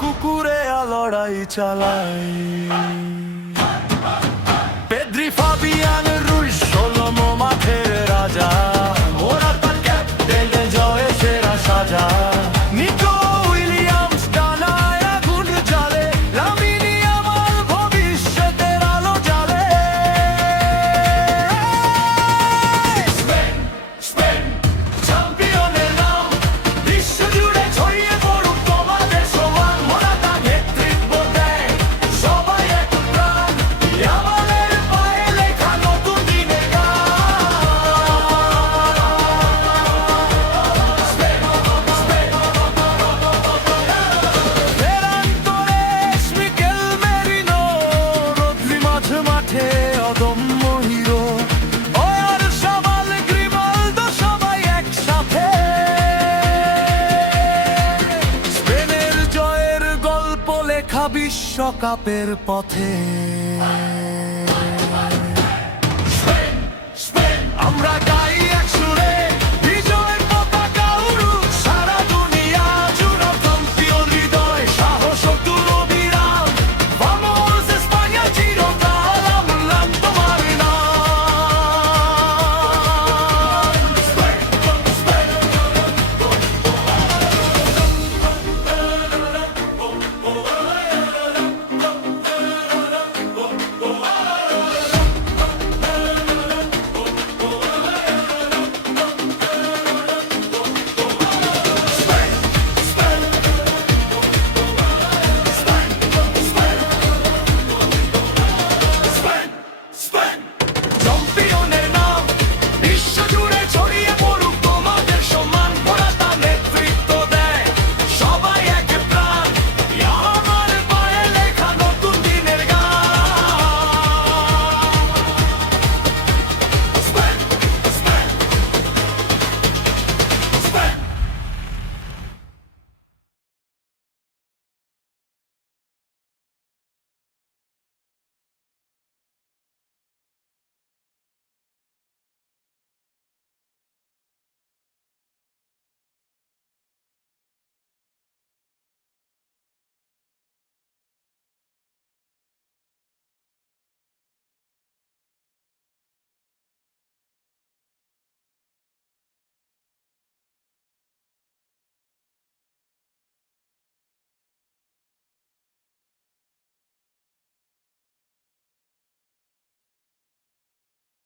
কুকুরে লড়াই চালায়। পেদ্রি, ফাবিয়ান রুইস, সোলোমো মাঠের রাজা, ওরা তার ক্যাপ্টেন, জয়ে সেরা সাজা। নিকো উইলিয়ামস ডানায় আগুন জ্বালে, লামিন ইয়ামাল ভবিষ্যতের আলো জ্বালে। স্পেন, স্পেন চ্যাম্পিয়নের নাম বিশ্বজুড়ে ছড়িয়ে পড়ুক তোমাদের সমান। মোরাতা নেতৃত্ব দেয়, সবাই এক প্রাণ, ইয়ামালের পায়ে লেখা নতুন দিনের গান। Spain, Spain Ferran Torres, Mikel Merino, Rodri মাঝে মাঠে অদম্য হিরো, ওয়ার সামাল, গ্রিমালদো সবাই একসাথে। স্পেনের জয়ের গল্প লেখা বিশ্বকাপের পথে। স্পেন, স্পেন আমরা